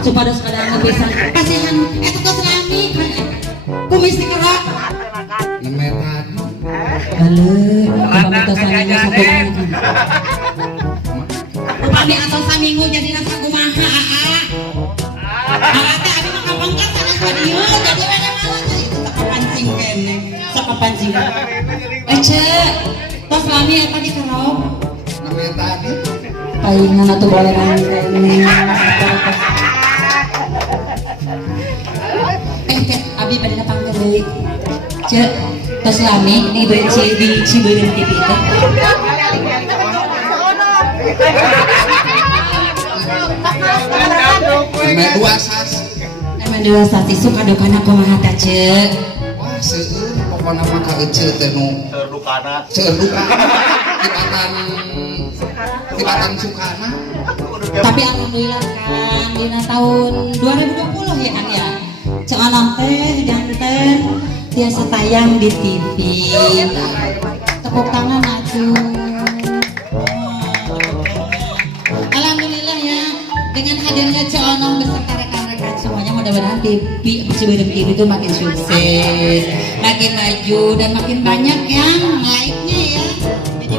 supados kadang bisa pasihan eta tos rami kumis dikira nemetan haleun kamu tos sananya sakumaha upami atos saminggu jadi rasa kumaha teh abi mah kapangkat sanes dieu jadi mana malah jadi sakapancing kene sakapancing cek tos rami eta dikerok nemetan palingan atuh boleh rangkeng abi pada datang ke deui cek tos lami di Ciberem TV itu dua sasi suka dukana kumaha teh cek wah seueur pokona mah ka ece teh nu seueur dukana tibatan sukana tapi alhamdulillah kan dina tahun 2020 ya kan ya cek anak teh janten biasa tayang di TV tepuk tangan atuh alhamdulillah ya dengan hadirnya Cek Onong beserta rekan-rekan semuanya mudah-mudahan TV Ciberem TV itu makin sukses makin maju dan makin banyak yang like-nya ya jadi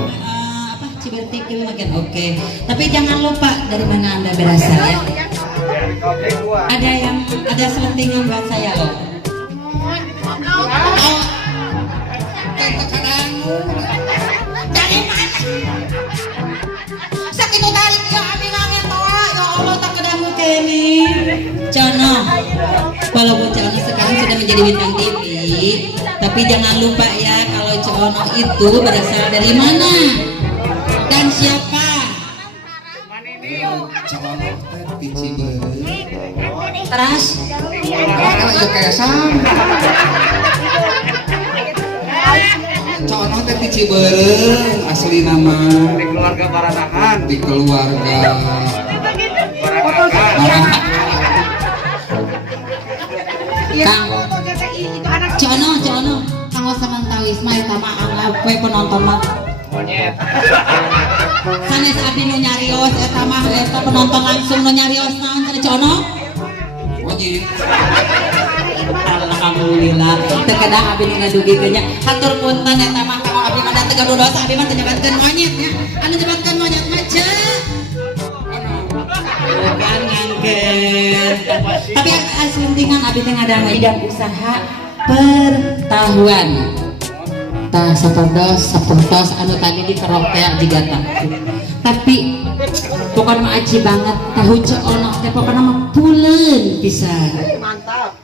Ciberem TV makin oke. Tapi jangan lupa dari mana anda berasal ya ada selentingan buat saya loh dari mana sakit tarik ya abi nangis toa ya Allah tak kedamu keni Cono walaupun Cono sekarang sudah menjadi bintang TV tapi jangan lupa ya kalau Cono itu berasal dari mana dan siapa Cono teh di Ciberem terus kalau ieu kesang Cono teh di Ciberem asli nama di keluarga Baranahan di keluarga Kang Cono Kang Samantau Ismail tama anggap we penonton mah monyet sanes abi nu nyarios eta mah eta penonton langsung nu nyarios naon cenah Cono wajib alhamdulillah teu kedah abi nu ngadugikeun nya hatur punten eta mah kalau abi mah teu gaduh dosa abi mah teu nyebatkeun monyet nya anu nyebatkeun monyet mah bukan ngangkeun tapi asuntingan abi teh ngadang bidang usaha pertahuan tah sapertos anu tadi dikerok teh jigata tapi pokoknya mah aci banget tahu Cek Onong teh pokoknya mah puleun pisan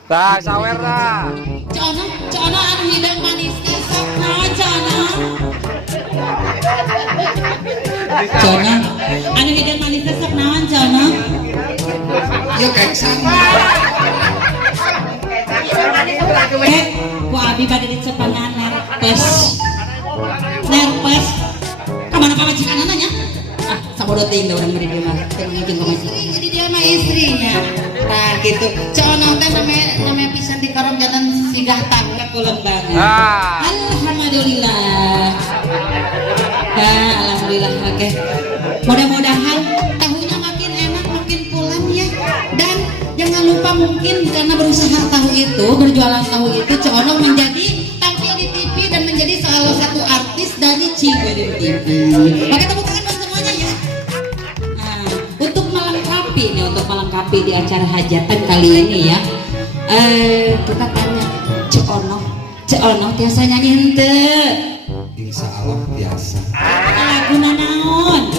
tah sawer dah Cek Onong anu hidang manis teh sok naon Cek Onong Cek Onong anu hidang manis teh sok naon Cek Onong ieu kesang ku abi bade dicepangan nerpes kamana ka majikanana nya sabodo teuing da urang beri dia mah teu ngeukeun ka majikan jadi dia mah istrinya tah gitu Cek Onong teh name pisan di karong jantan sigah tangga kuleun banget alhamdulillah alhamdulillah oke mudah-mudahan tahunya makin enak makin pulang ya dan jangan lupa mungkin karena berusaha tahu itu berjualan tahu itu Cek Onong menjadi tampil di TV dan menjadi salah satu artis dari Ciberem TV. Pakai tepuk tangan buat semuanya ya. Nah, untuk melengkapi di acara hajatan kali ini ya. Kita tanya Cek Onong biasa nyanyi henteu? insya Allah biasa Lagu naon?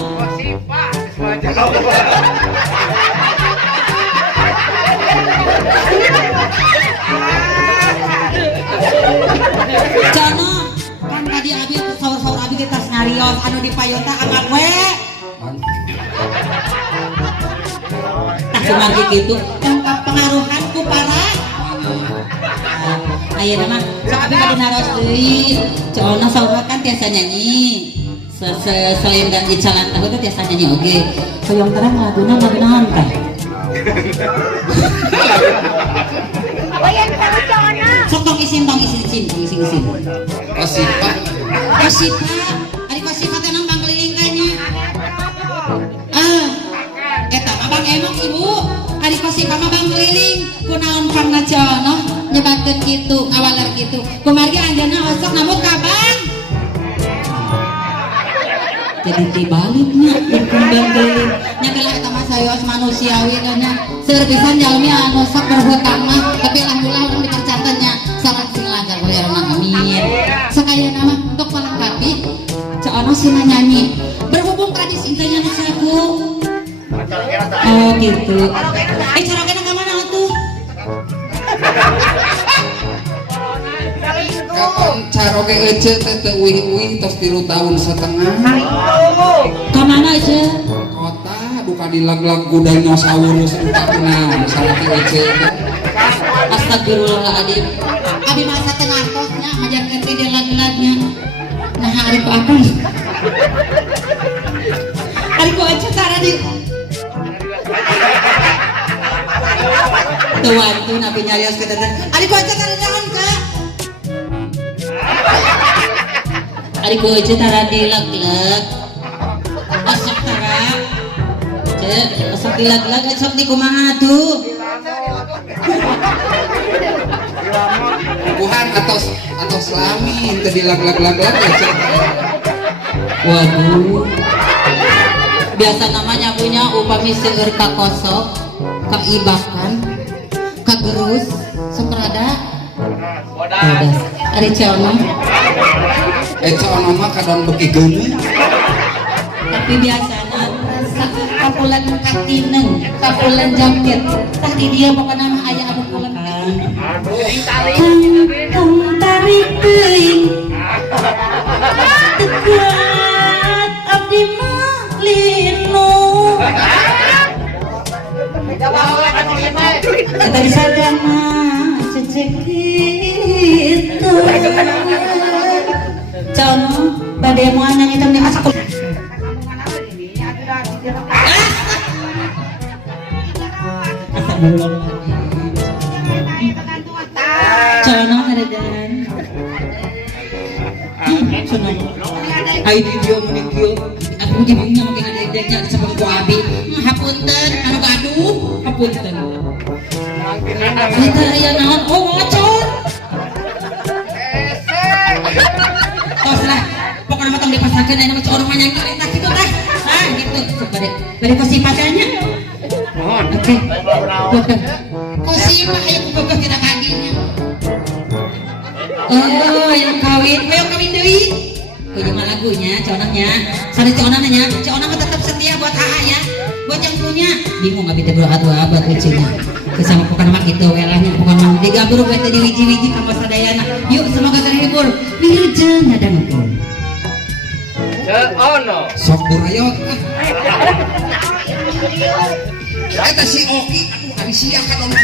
Jono, kan tadi abi sahur-sahur abi kita nyarios anu di payun teh anggap we. Tah sumargi kitu, lengkap pengaruhan ku para. Ayeuna mah sok abi bade naros deui. Jono sahur kan tiasa nyanyi. Selain dan jalan tahu teh tiasa nyanyi oge. Hoyong terang laguna naon teh? Sok tong isin. Kosipa Ari kosipa teh nang bangkeliling kanya. Eta mah Bang emang ibu ari kosi ka mah bang keliling kunaon pangna cono nyebatkeun kitu ngawaler kitu kumargi anjeunna osok namun ka bang jadi tibaliknya berkembang keliling nya gelah eta mah sayos manusiawi nya seueur pisan jalmi anu sok berhutang mah tapi alhamdulillah urang dipercantennya sareng sing lancar bayarna amin sakaya nama untuk melengkapi cono sina nyanyi berhubung tradisi teh nyanyi saku oh gitu carakeun ka mana atuh kapan caroge ece teh teu uih-uih tos 3 tahun setengah ka mana aja kota buka di lag-lag dinosaurus entah kunaon salah teh ece astagfirullahaladzim abi masa tengah tosnya ngajarkeun teh di lag-lagnya nah hari ku apa hari ku aja cara di tuan tuh nabi nyarios ke dadan hari ku aja cara jangan kak hari ku aja cara di lag-lag asap tara cek asap di lag-lag asap di kumaha tuh buhan atau selami teu di lag-lag ece waduh biasa namanya punya upami seueur ka kosok ka ibakan ka gerus seperada bodas ari cono ece ono mah kadon beki geuneuh tapi biasana kapulan katineng kapulan jaket tah di dia pokona mah aya anu kulekan tang tarik teuing tegat abdi mah linu kata disadana cecek itu cono bade moal nyanyi teh asa cono haradan cono ai video video aku gimana mungkin ada idenya sebelum ku abi hapunten anu gaduh hapunten kita aya naon oh ngocor tos lah pokoknya mah tong dipasangkeun aya mah orang nyanyi eta kitu teh ah gitu bade kosi pacarnya mohon oke kosi mah aya kugogoh tina kaginya oh yang kawin deui ujung lagunya conanya sari conanya cona mah tetap setia buat AA ya buat yang punya bingung nggak bisa doa buat ucinya kesama pokoknya mah gitu welahnya pokoknya digabur buat tadi wiji-wiji kamu sadayana yuk semoga terhibur wirjana dan mukul Ono. sok burayot eta si Oki aduh ari sia kan ono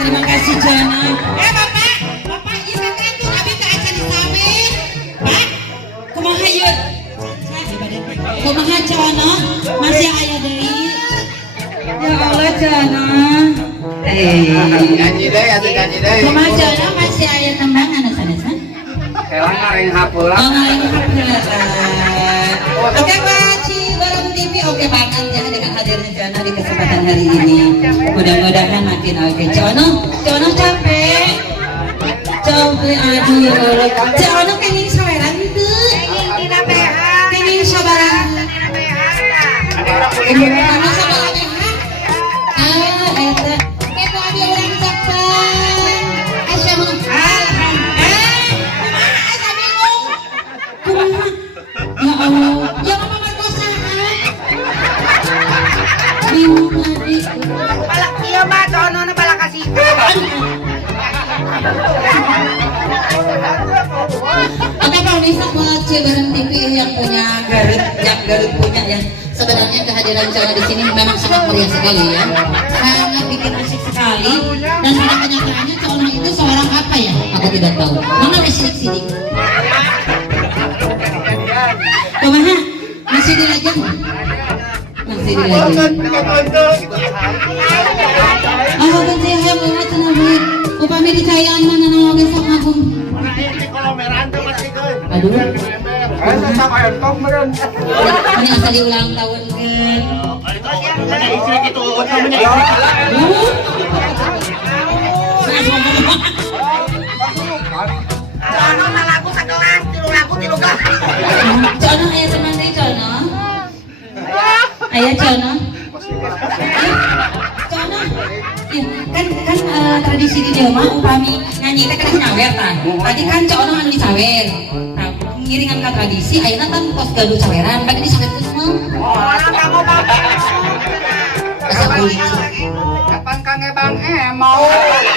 Terima kasih Jana. Bapak ieu kan tuh abi teh acan disame. Pak, kumaha ieu? Kumaha Jana? Masih aya deui. Ya Allah Jana. Janji deh, atuh janji deh. Kumaha Jana masih aya tambangan sanes-sanes? Kelang ngaring hapeula. Oke Pak Ci Bareng TV, oke banget ya dengan hadirnya Jana di kesempatan hari ini. Mudah-mudahan makin oke. Jono capek. Aduh ya Allah. Jono kenging saweran itu. Kenging sabaran. Kenging sabaran. Eta. Kita ada orang Jepang. Aisyah mau. Kumaha? Ya Allah. Ya mama merkosaan. Bingung adik. Balak iya mah dono na balak kasih. Oke Pak Nisa buat Cibareng TV yang punya Garut punya ya. Sebenarnya kehadiran Jana di sini memang sangat meriah sekali ya. Sangat bikin asik sekali. Dan pada kenyataannya Jana itu seorang apa ya? Aku tidak tahu. Mana sidik-sidik. Kumaha? Masih di lajang? Masih di lajang. Oh, kan saya hayang banget cenah upami dicayaan mana nang besok ngagung. Aduh. Sama entok meureun. Ini asal di ulang tahun kan. Dono na lagu sa gelas, tilu gas. Jono aya teman deui Jono. Aya Jono. Jono. Ya, kan tradisi di Jawa upami nyanyi teh kada nyawer tah. Tadi kan Jono anu disawer. Ngiringan ka tradisi ayeuna kan pos gaduh caweran, bade disawerkeun mah. Orang kamu bapak. Asa kulit. Kapan Kang Ebang mau?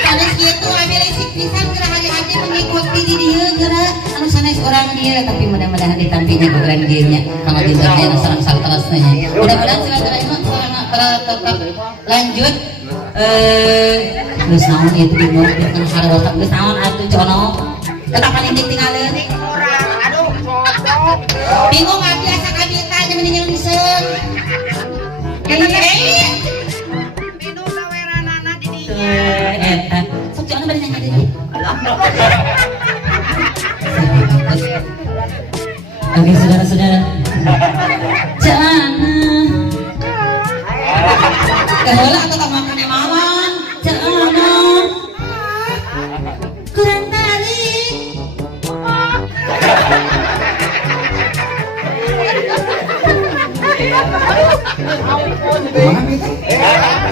Sanes kitu abi risik pisan geura hati-hati mengikuti di dieu geura anu sanes urang dieu tapi mudah-mudahan ditampinya ku urang dieu nya kanggo dinten aya sareng telasna nya. Mudah-mudahan silaturahmi tetap lanjut. Geus naon ieu bingung jeung hareuta geus naon atuh Jono. Tetap paling tinggalin. Aduh, Bingung abi asa kabita nya mending nyungseng. minum saweranana di dinya. Eta. Sok Jono bari nanya deui. Oke saudara-saudara. Jana. Keheula tetap makan emawan. Jana. Kurang tarik.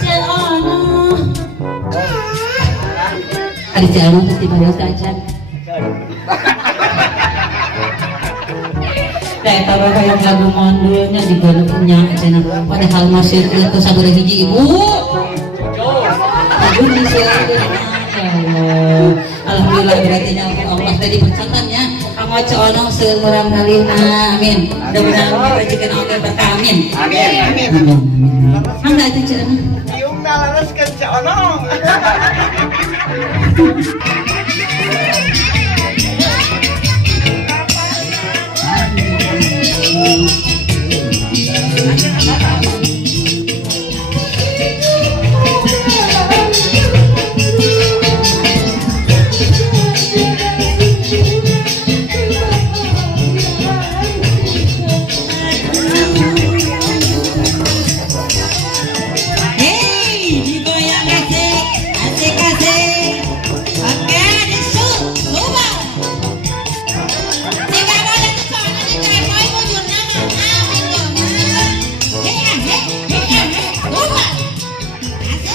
Jana. Ada Jana terus dibayar ke Acan. Saya tahu kayak lagu mondulnya juga punya cenah. Padahal masih itu sabari hiji ibu. Lagu ini sih alhamdulillah berarti Allah tadi percantannya kamu coonong seumurang kali amin. Mudah-mudahan rezeki oke berkah amin. Amin. Anda itu cenah. Yung nalaras ka sa onong.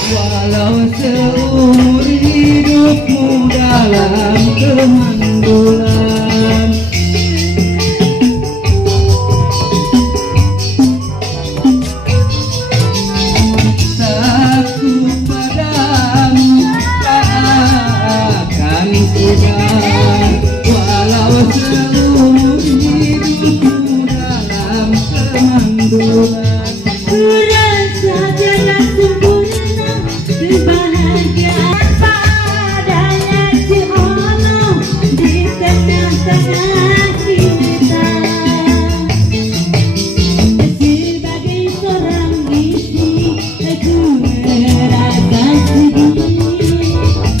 Walau seumur hidupmu dalam kemandulan, takut padamu tak akan pulang. Walau seumur hidupmu dalam kemandulan, kurasa jangan sempurna kebahagiaan padanya si ono di tengah-tengah kita. Sebagai seorang istri aku merasa sedih,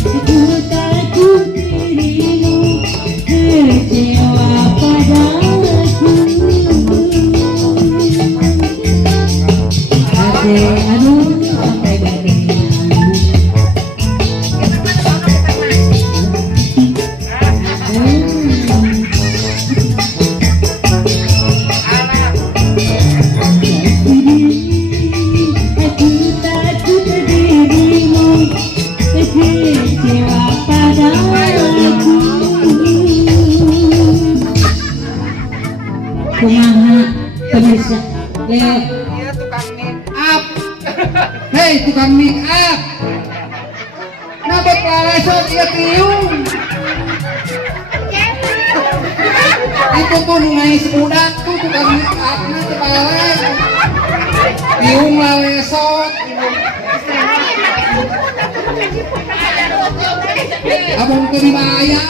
aku takut dirimu kecewa padaku. Aduh, sampai bagian. Aku takut dirimu kecewa padaku. Kumaha pemirsa Leo Iya tukang make Up. Hei tukang make up. Nabot lalesot ieu tiung. Itu tuh nungais budak tuh tukang make up na teu balik. Tiung lalesot. Abang teu dibayar.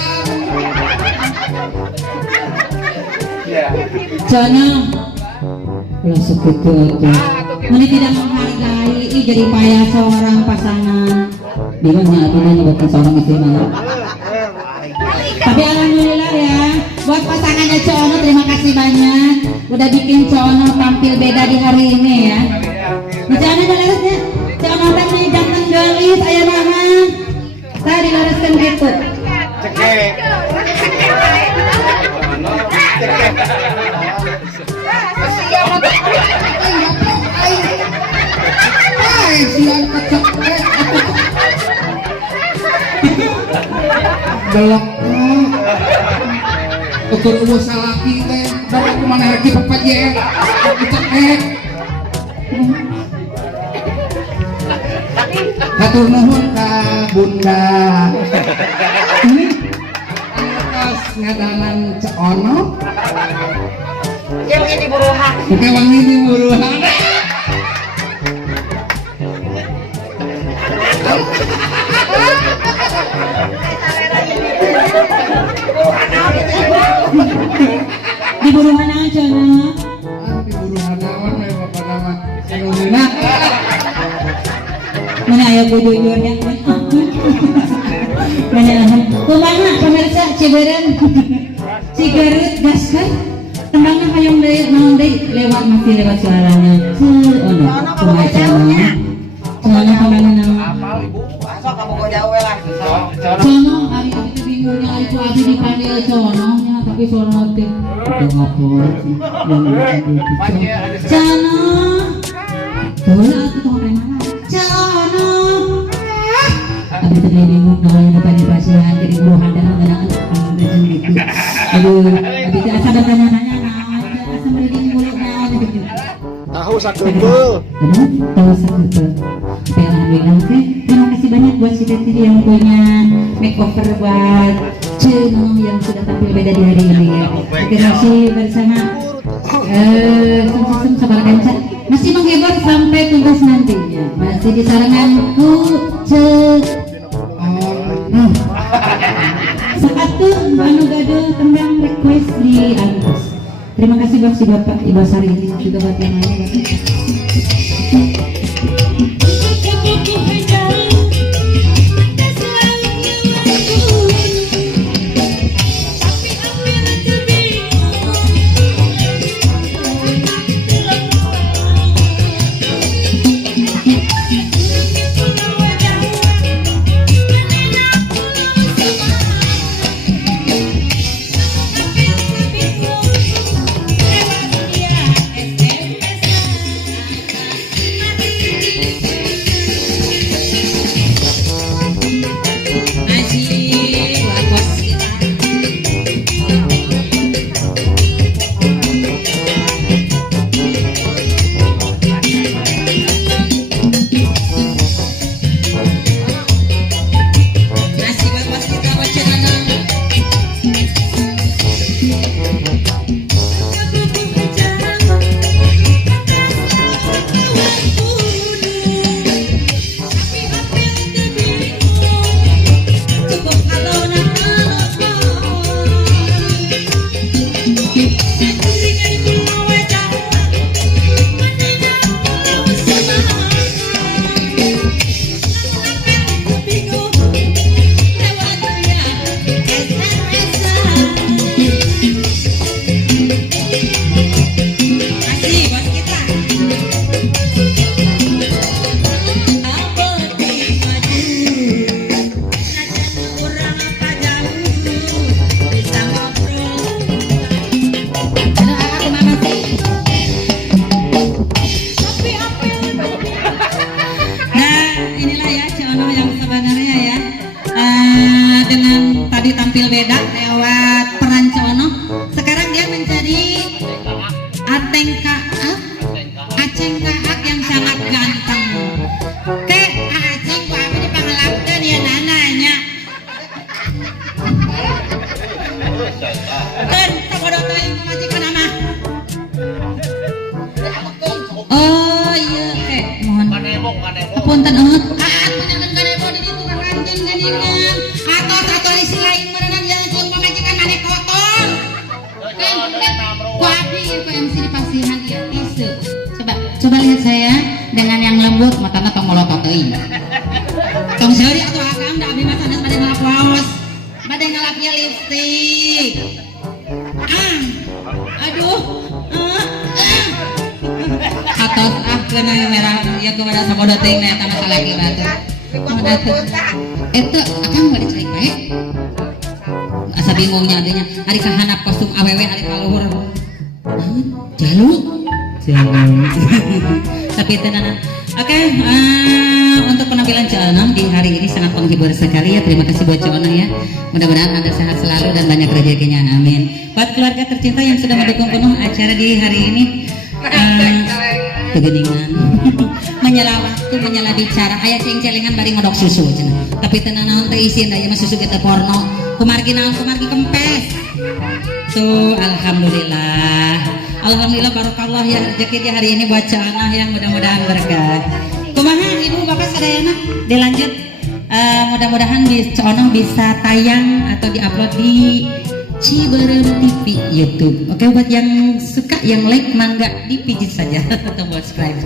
Soalnya kalau seperti itu mana tidak menghargai jadi payah seorang pasangan bingung ya tidak nyebutkan seorang istri mana. Tapi alhamdulillah ya buat pasangannya Cono terima kasih banyak udah bikin Cono tampil beda di hari ini ya. Misalnya balasnya Cono tadi jangan gelis ayah mama saya dilaraskan gitu. cekek. Belok ukur usaha laki teh dapat kemana lagi bapak je cek hatur nuhun ka bunda ini atas ngadanan Cono Yang ini buruhan. oke wangi di buruhan Di buruhan aja nah. di buruhan naon we bapak nama Enuna Mana ayah bujurnya mana kumaha pemirsa Ciberem Cigarut gaskan tembangan hayong deui naon deui lewat masih lewat suaranya ono kumaha Cono tembangan naon Apal ibu? Masuk kamu kok jauh lah. Cono hari itu bingungnya itu abi dipanggil Cono nya tapi suara teh udah ngapur Cono boleh aku tuh apa mana Cono abi teh bingung kalau yang depan di pasihan jadi buruhan dan mengenang gitu aduh abi teh asa bertanya-tanya naon sakeupeul. Tahu sakit. Alhamdulillah, oke. Terima kasih banyak buat si Teti yang punya makeover buat channel yang sudah tampil beda di hari ini ya. Oke, masih bersama Sum Sabar Kanca masih menghibur sampai tuntas nantinya. Masih di sarangan Sepatu anu gaduh tentang request di Agus. Terima kasih buat si Bapak Ibu Sari ini juga buat yang lainnya. Tampil beda lewat peran Cono. Sekarang dia menjadi Aceng Kaak yang sangat ganteng. Teh Aceng ku abi dipangalapkeun ya nananya. Kan sabodo teuing majikan mah. Oh iya mohon. Punten panyanten kanebo di ditu ranjing geuningan. Atau isi lain merenang jangan cium pemajikan maneh kotor. Ku abdi ku MC di Pasihan ieu tisu. Coba lihat saya dengan yang lembut matana tong ngolotot teuing. Tong seuri atuh akang da abdi mah sanes bade ngalap waos. Bade ngalapnya lipstik. Aduh. Atos keuna merah ieu kepada sabodo teuing na eta masalah ieu batu. Itu akang bade cai bae. Asa bingungnya adanya hari kahanap kostum awewe hari kaluhur. Jaluk. Tapi tenan. Oke, untuk penampilan Cono di hari ini sangat menghibur sekali ya. Terima kasih buat Cono ya. Mudah-mudahan Anda sehat selalu dan banyak rezekinya. Amin. Buat keluarga tercinta yang sudah mendukung penuh acara di hari ini. Kegeningan menyela waktu menyela bicara aya ceng-celengan bari ngodok susu cenah tapi teu naon teh isin aya mah susu kita porno kumargi naon kumargi kempes tuh alhamdulillah barokallah ya rezeki di hari ini buat Cono yang mudah-mudahan berkah. Kumaha ibu bapak sadayana dilanjut mudah-mudahan Cono bisa tayang atau diupload di Ciberem TV YouTube. Oke, buat yang suka, yang like, mangga dipijit saja tombol subscribe.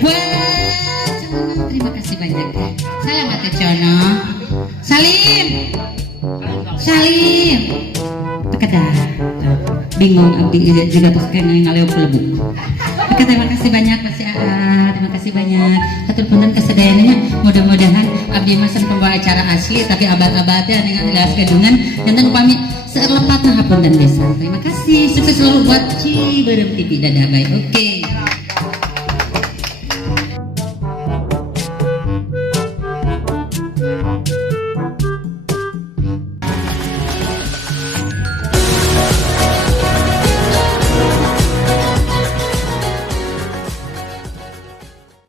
Buat Cono, terima kasih banyak. Salam atuh Cono. Salim. Kedah. Bingung abdi juga terus kena ngaleuk lebu. Oke, terima kasih banyak Mas Aa. Terima kasih banyak. Hatur punten kasadayana. Mudah-mudahan abdi mah pembawa acara asli tapi abad-abadnya dengan ilas gedungan dan upami seerlepat nah hapunten desa. Terima kasih. Sukses selalu buat Ciberem TV. Dadah, bye. Oke.